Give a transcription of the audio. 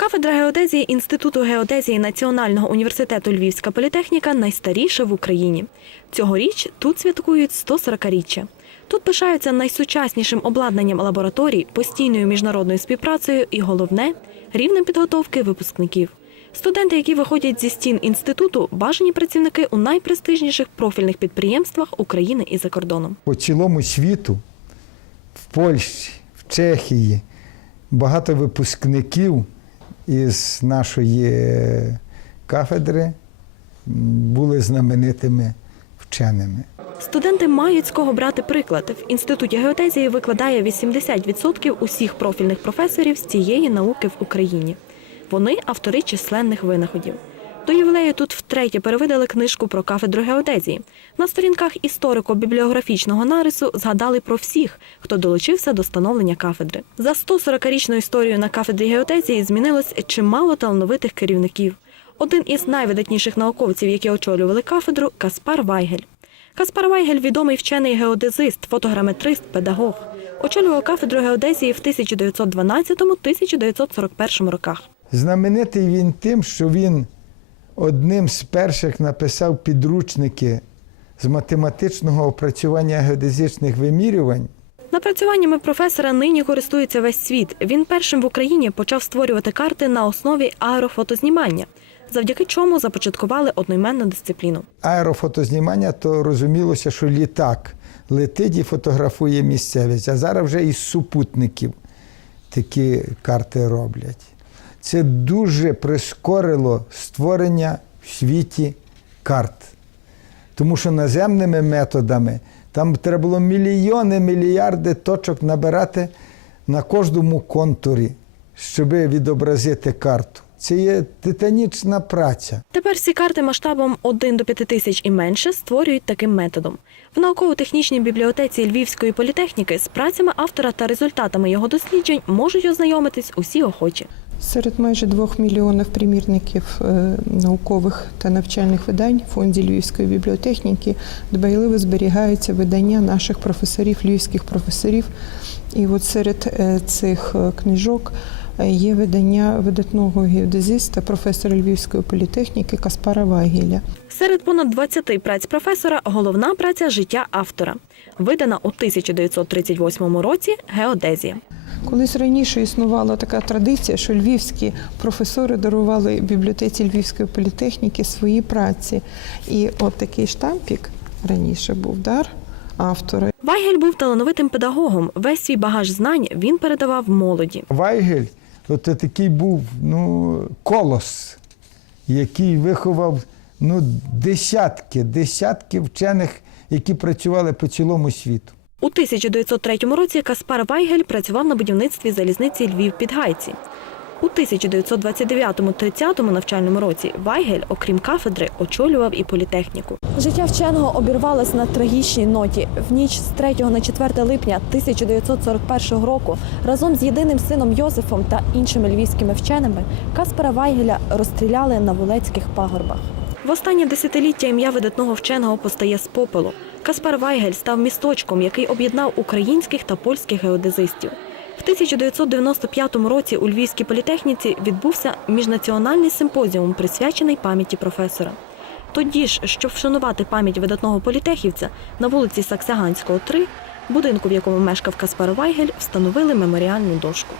Кафедра геодезії Інституту геодезії Національного університету Львівська політехніка найстаріша в Україні. Цьогоріч тут святкують 140-річчя. Тут пишаються найсучаснішим обладнанням лабораторій, постійною міжнародною співпрацею і головне рівнем підготовки випускників. Студенти, які виходять зі стін інституту, бажані працівники у найпрестижніших профільних підприємствах України і за кордоном. по цілому світу, в Польщі, в Чехії, багато випускників із нашої кафедри були знаменитими вченими. Студенти мають з кого брати приклад. В інституті геодезії викладає 80% усіх профільних професорів з цієї науки в Україні. Вони автори численних винаходів. До ювілею тут втретє перевидали книжку про кафедру геодезії. На сторінках історико-бібліографічного нарису згадали про всіх, хто долучився до становлення кафедри. За 140-річну історію на кафедрі геодезії змінилось чимало талановитих керівників. Один із найвидатніших науковців, які очолювали кафедру, Каспар Вайгель. Каспар Вайгель відомий вчений геодезист, фотограметрист, педагог. Очолював кафедру геодезії в 1912-1941 роках. Знаменитий він тим, що він одним з перших написав підручники з математичного опрацювання геодезичних вимірювань. Напрацюваннями професора нині користується весь світ. Він першим в Україні почав створювати карти на основі аерофотознімання, завдяки чому започаткували одноіменну дисципліну. Аерофотознімання то розумілося, що літак летить і фотографує місцевість, а зараз вже із супутників такі карти роблять. Це дуже прискорило створення в світі карт. Тому що наземними методами там треба було мільйони, мільярди точок набирати на кожному контурі, щоб відобразити карту. Це є титанічна праця. Тепер всі карти масштабом 1 до 5 тисяч і менше створюють таким методом. В науково-технічній бібліотеці Львівської політехніки з працями автора та результатами його досліджень можуть ознайомитись усі охочі. Серед майже двох мільйонів примірників е, наукових та навчальних видань в фонді Львівської бібліотехніки дбайливо зберігаються видання наших професорів, львівських професорів. І от серед е, цих е, книжок є видання видатного геодезиста, професора Львівської політехніки Каспара Вагеля. Серед понад 20 праць професора головна праця життя автора, видана у 1938 році Геодезія. Колись раніше існувала така традиція, що львівські професори дарували бібліотеці Львівської політехніки свої праці. І от такий штампік раніше був дар автора. Вайгель був талановитим педагогом. Весь свій багаж знань він передавав молоді. Вайгель от такий був ну, колос, який виховав ну, десятки, десятки вчених, які працювали по цілому світу. У 1903 році Каспар Вайгель працював на будівництві залізниці Львів-Підгайці. У 1929-30 навчальному році Вайгель, окрім кафедри, очолював і політехніку. Життя вченого обірвалось на трагічній ноті. В ніч з 3 на 4 липня 1941 року разом з єдиним сином Йосифом та іншими львівськими вченими Каспара Вайгеля розстріляли на Вулецьких пагорбах. В останнє десятиліття ім'я видатного вченого постає з попелу. Каспар Вайгель став місточком, який об'єднав українських та польських геодезистів. В 1995 році у Львівській політехніці відбувся міжнаціональний симпозіум, присвячений пам'яті професора. Тоді ж, щоб вшанувати пам'ять видатного політехівця, на вулиці Саксаганського, 3, будинку, в якому мешкав Каспар Вайгель, встановили меморіальну дошку.